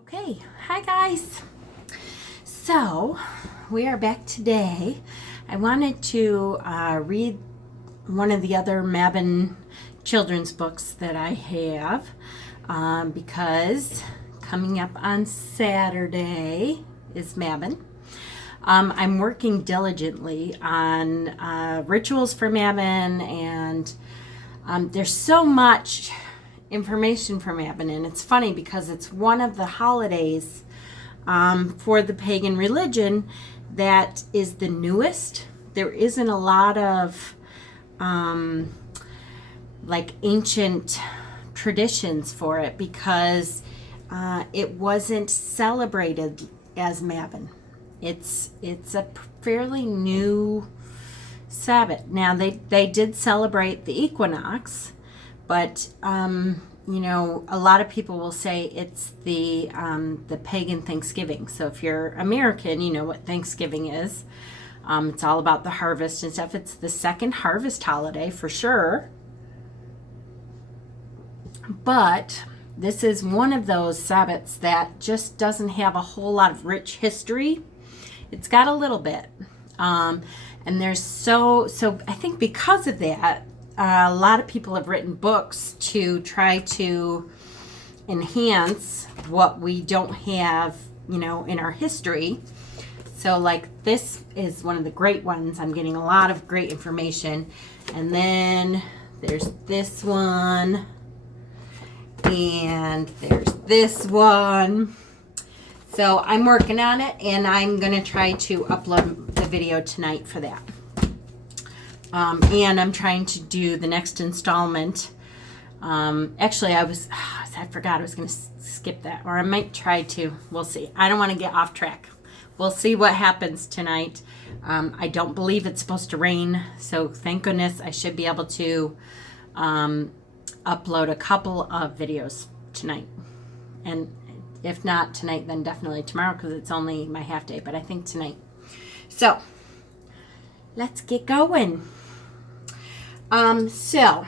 Okay, hi guys. So we are back today. I wanted to read one of the other Mabon children's books that I have because coming up on Saturday is Mabon. I'm working diligently on rituals for Mabon, and there's so much information from Mabon, and it's funny because it's one of the holidays for the pagan religion that is the newest. There isn't a lot of like ancient traditions for it because it wasn't celebrated as Mabon. It's a fairly new Sabbath. Now they did celebrate the equinox, but a lot of people will say it's the pagan Thanksgiving. So if you're American, you know what Thanksgiving is. It's all about the harvest and stuff. It's the second harvest holiday for sure. But this is one of those Sabbaths that just doesn't have a whole lot of rich history. It's got a little bit. And there's so I think because of that, a lot of people have written books to try to enhance what we don't have, in our history. So like this is one of the great ones. I'm getting a lot of great information. And then there's this one. And there's this one. So I'm working on it, and I'm going to try to upload the video tonight for that. And I'm trying to do the next installment. Actually, I forgot I was going to skip that, or I might try to. We'll see. I don't want to get off track. We'll see what happens tonight. I don't believe it's supposed to rain, so thank goodness I should be able to upload a couple of videos tonight. And if not tonight, then definitely tomorrow because it's only my half day, but I think tonight. So let's get going. So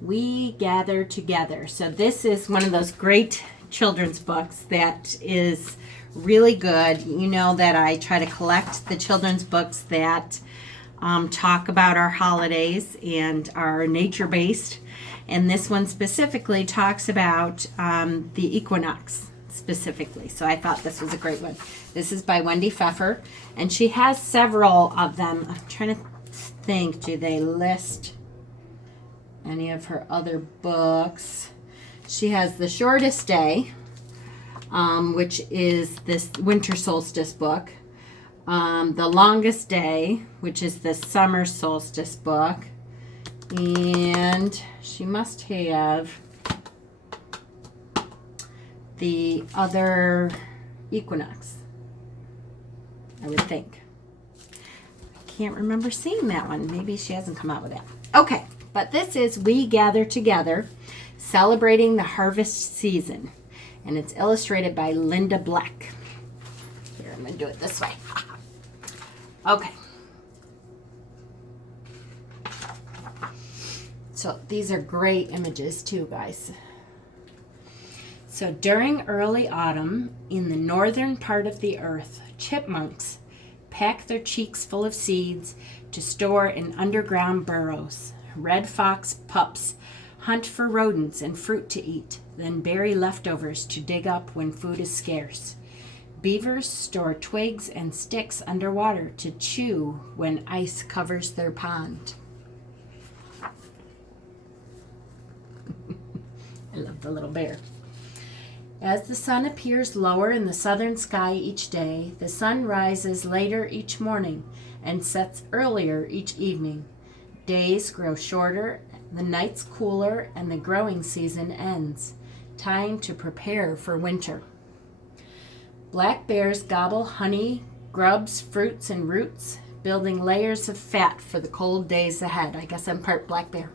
we gather together. So this is one of those great children's books that is really good. You know that I try to collect the children's books that talk about our holidays and are nature-based. And this one specifically talks about the equinox specifically. So I thought this was a great one. This is by Wendy Pfeffer, and she has several of them. I'm trying to think, do they list any of her other books? She has The Shortest Day, which is this winter solstice book. The Longest Day, which is the summer solstice book. And she must have the other equinox, I would think. I can't remember seeing that one. Maybe she hasn't come out with that. Okay, but this is We Gather Together, Celebrating the Harvest Season. And it's illustrated by Linda Bleck. Here, I'm going to do it this way. Okay. So these are great images too, guys. So during early autumn, in the northern part of the earth, chipmunks pack their cheeks full of seeds to store in underground burrows. Red fox pups hunt for rodents and fruit to eat, then bury leftovers to dig up when food is scarce. Beavers store twigs and sticks underwater to chew when ice covers their pond. I love the little bear. As the sun appears lower in the southern sky each day, the sun rises later each morning and sets earlier each evening. Days grow shorter, the nights cooler, and the growing season ends. Time to prepare for winter. Black bears gobble honey, grubs, fruits, and roots, building layers of fat for the cold days ahead. I guess I'm part black bear.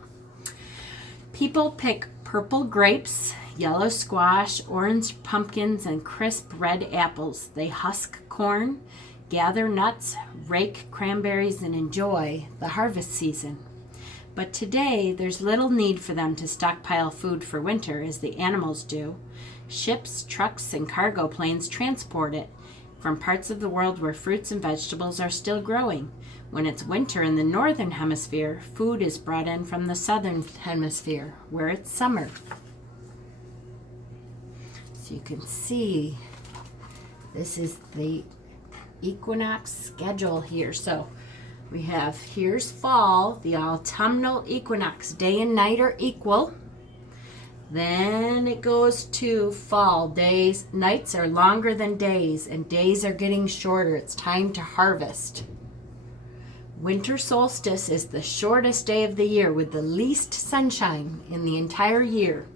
People pick purple grapes, yellow squash, orange pumpkins, and crisp red apples. They husk corn, gather nuts, rake cranberries, and enjoy the harvest season. But today, there's little need for them to stockpile food for winter as the animals do. Ships, trucks, and cargo planes transport it from parts of the world where fruits and vegetables are still growing. When it's winter in the northern hemisphere, food is brought in from the southern hemisphere, where it's summer. So you can see, this is the equinox schedule here. So we have, here's fall, the autumnal equinox. Day and night are equal. Then it goes to fall. Nights are longer than days, and days are getting shorter. It's time to harvest. Winter solstice is the shortest day of the year with the least sunshine in the entire year.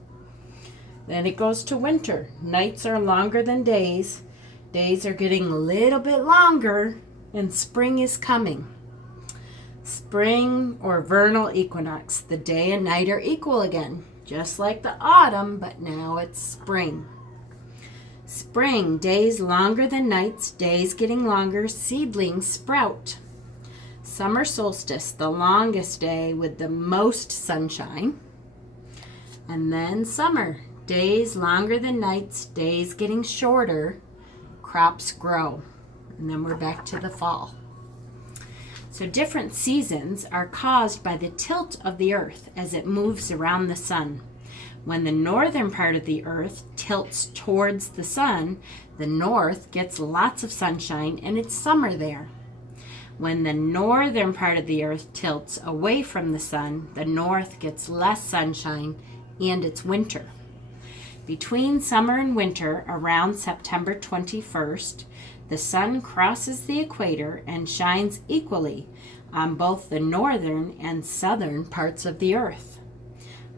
Then it goes to winter. Nights are longer than days. Days are getting a little bit longer, and spring is coming. Spring or vernal equinox. The day and night are equal again, just like the autumn, but now it's spring. Spring, days longer than nights, days getting longer, seedlings sprout. Summer solstice, the longest day with the most sunshine. And then summer, days longer than nights, days getting shorter, crops grow. And then we're back to the fall. So different seasons are caused by the tilt of the earth as it moves around the sun. When the northern part of the earth tilts towards the sun, the north gets lots of sunshine and it's summer there. When the northern part of the earth tilts away from the sun, the north gets less sunshine and it's winter. Between summer and winter, around September 21st, the sun crosses the equator and shines equally on both the northern and southern parts of the earth.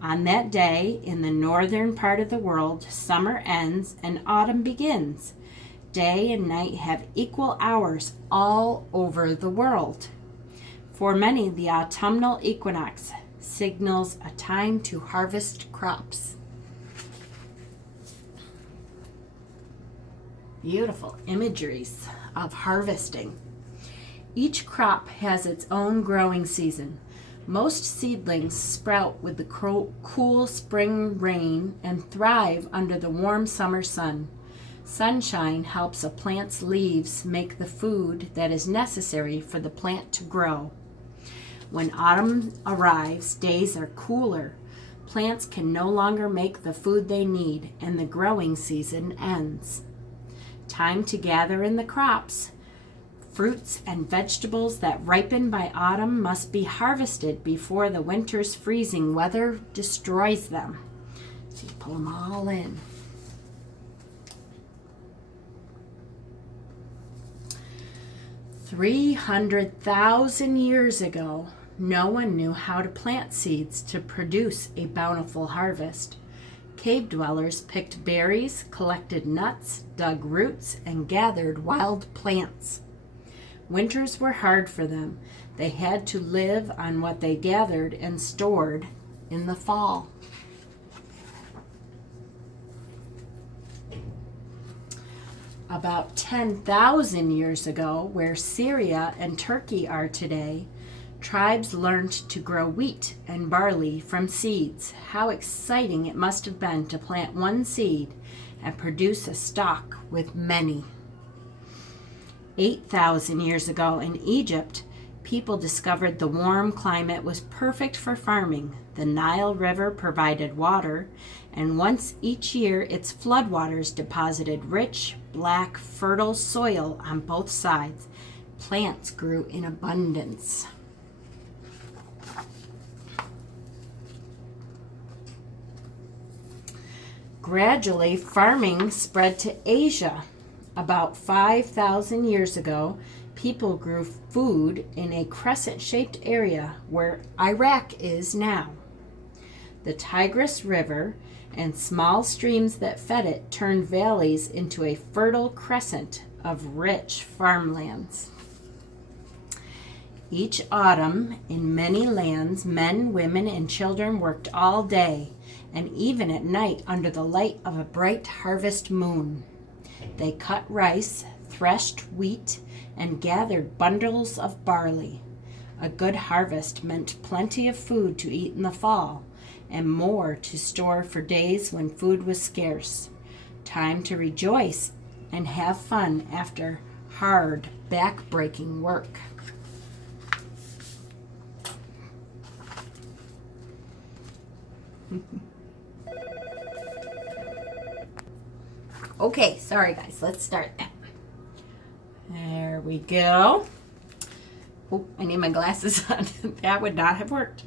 On that day, in the northern part of the world, summer ends and autumn begins. Day and night have equal hours all over the world. For many, the autumnal equinox signals a time to harvest crops. Beautiful imageries of harvesting. Each crop has its own growing season. Most seedlings sprout with the cool spring rain and thrive under the warm summer sun. Sunshine helps a plant's leaves make the food that is necessary for the plant to grow. When autumn arrives, days are cooler. Plants can no longer make the food they need, and the growing season ends. Time to gather in the crops. Fruits and vegetables that ripen by autumn must be harvested before the winter's freezing weather destroys them. So you pull them all in. "300,000 years ago, no one knew how to plant seeds to produce a bountiful harvest. Cave dwellers picked berries, collected nuts, dug roots, and gathered wild plants. Winters were hard for them. They had to live on what they gathered and stored in the fall." About 10,000 years ago, where Syria and Turkey are today, tribes learned to grow wheat and barley from seeds. How exciting it must have been to plant one seed and produce a stalk with many. 8,000 years ago in Egypt, people discovered the warm climate was perfect for farming. The Nile River provided water, and once each year its floodwaters deposited rich, black, fertile soil on both sides. Plants grew in abundance. Gradually, farming spread to Asia. About 5,000 years ago, people grew food in a crescent-shaped area where Iraq is now. The Tigris River and small streams that fed it turned valleys into a fertile crescent of rich farmlands. Each autumn, in many lands, men, women, and children worked all day, and even at night under the light of a bright harvest moon. They cut rice, threshed wheat, and gathered bundles of barley. A good harvest meant plenty of food to eat in the fall, and more to store for days when food was scarce. Time to rejoice and have fun after hard, back-breaking work. Okay, sorry guys, let's start that. There we go. Oh, I need my glasses on. That would not have worked.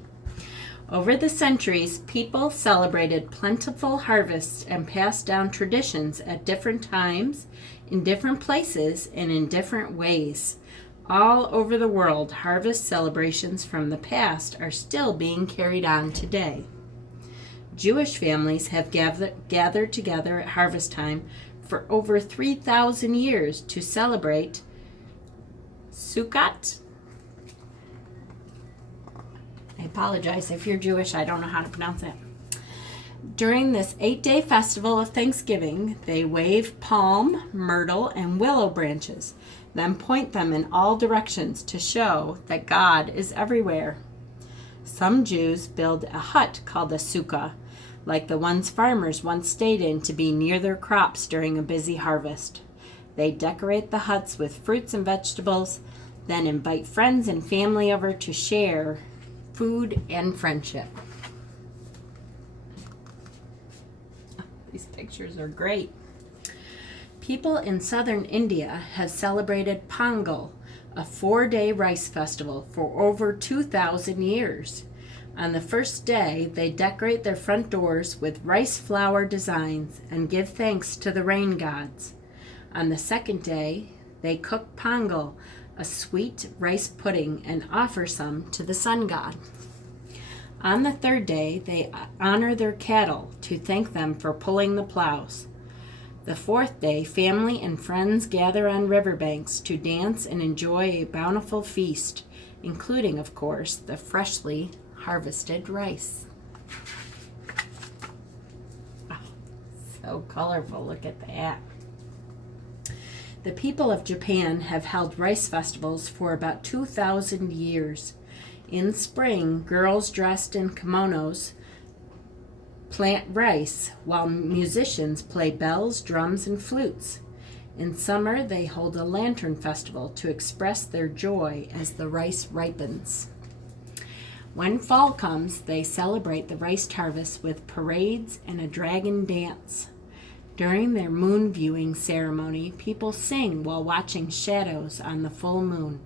Over the centuries, people celebrated plentiful harvests and passed down traditions at different times, in different places, and in different ways. All over the world, harvest celebrations from the past are still being carried on today. Jewish families have gathered together at harvest time for over 3,000 years to celebrate Sukkot. I apologize if you're Jewish, I don't know how to pronounce that. During this 8-day festival of Thanksgiving, they wave palm, myrtle, and willow branches, then point them in all directions to show that God is everywhere. Some Jews build a hut called a sukkah, like the ones farmers once stayed in to be near their crops during a busy harvest. They decorate the huts with fruits and vegetables, then invite friends and family over to share food and friendship. These pictures are great. People in southern India have celebrated Pongal, a 4-day rice festival, for over 2,000 years. On the first day, they decorate their front doors with rice flower designs and give thanks to the rain gods. On the second day, they cook pongal, a sweet rice pudding, and offer some to the sun god. On the third day, they honor their cattle to thank them for pulling the plows. The fourth day, family and friends gather on riverbanks to dance and enjoy a bountiful feast, including, of course, the freshly harvested rice. Oh, so colorful, look at that. The people of Japan have held rice festivals for about 2,000 years. In spring, girls dressed in kimonos plant rice, while musicians play bells, drums, and flutes. In summer, they hold a lantern festival to express their joy as the rice ripens. When fall comes, they celebrate the rice harvest with parades and a dragon dance. During their moon viewing ceremony, people sing while watching shadows on the full moon.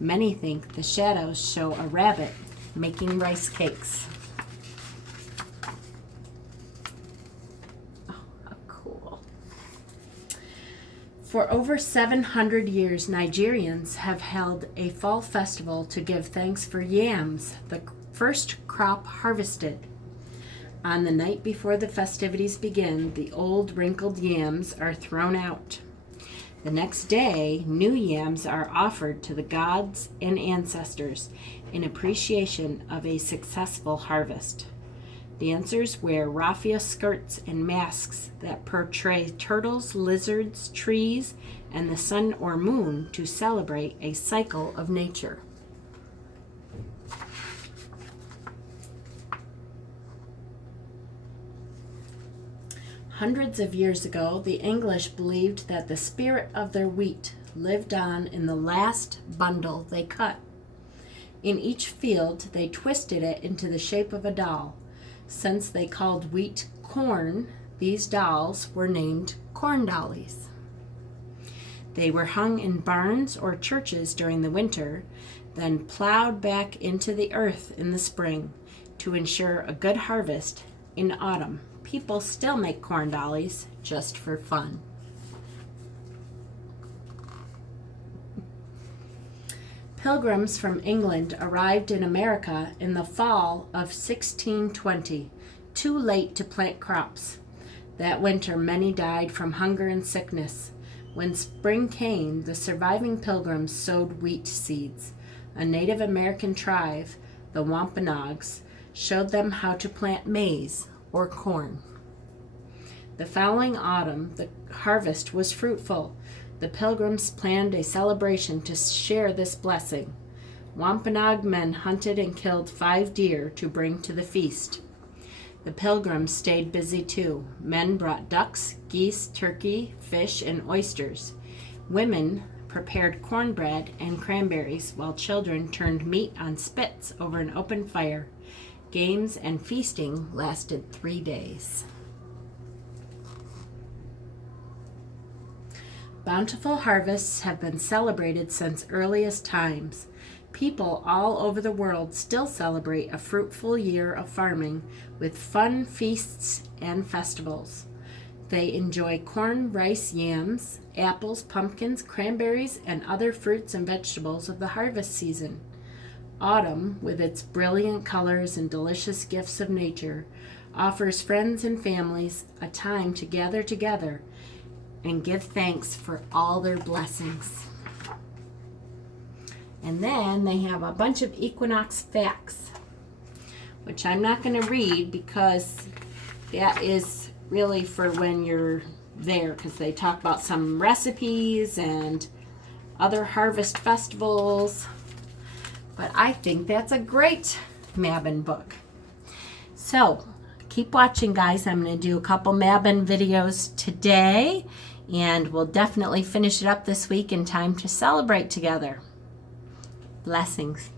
Many think the shadows show a rabbit making rice cakes. Oh, how cool. For over 700 years, Nigerians have held a fall festival to give thanks for yams, the first crop harvested. On the night before the festivities begin, the old wrinkled yams are thrown out. The next day, new yams are offered to the gods and ancestors in appreciation of a successful harvest. Dancers wear raffia skirts and masks that portray turtles, lizards, trees, and the sun or moon to celebrate a cycle of nature. Hundreds of years ago, the English believed that the spirit of their wheat lived on in the last bundle they cut. In each field, they twisted it into the shape of a doll. Since they called wheat corn, these dolls were named corn dollies. They were hung in barns or churches during the winter, then plowed back into the earth in the spring to ensure a good harvest in autumn. People still make corn dollies just for fun. Pilgrims from England arrived in America in the fall of 1620, too late to plant crops. That winter, many died from hunger and sickness. When spring came, the surviving pilgrims sowed wheat seeds. A Native American tribe, the Wampanoags, showed them how to plant maize or corn. The following autumn, the harvest was fruitful. The pilgrims planned a celebration to share this blessing. Wampanoag men hunted and killed 5 deer to bring to the feast. The pilgrims stayed busy too. Men brought ducks, geese, turkey, fish, and oysters. Women prepared cornbread and cranberries, while children turned meat on spits over an open fire. Games and feasting lasted 3 days. Bountiful harvests have been celebrated since earliest times. People all over the world still celebrate a fruitful year of farming with fun feasts and festivals. They enjoy corn, rice, yams, apples, pumpkins, cranberries, and other fruits and vegetables of the harvest season. Autumn, with its brilliant colors and delicious gifts of nature, offers friends and families a time to gather together and give thanks for all their blessings. And then they have a bunch of equinox facts, which I'm not going to read because that is really for when you're there, because they talk about some recipes and other harvest festivals. But I think that's a great Mabon book. So keep watching, guys. I'm going to do a couple Mabon videos today, and we'll definitely finish it up this week in time to celebrate together. Blessings.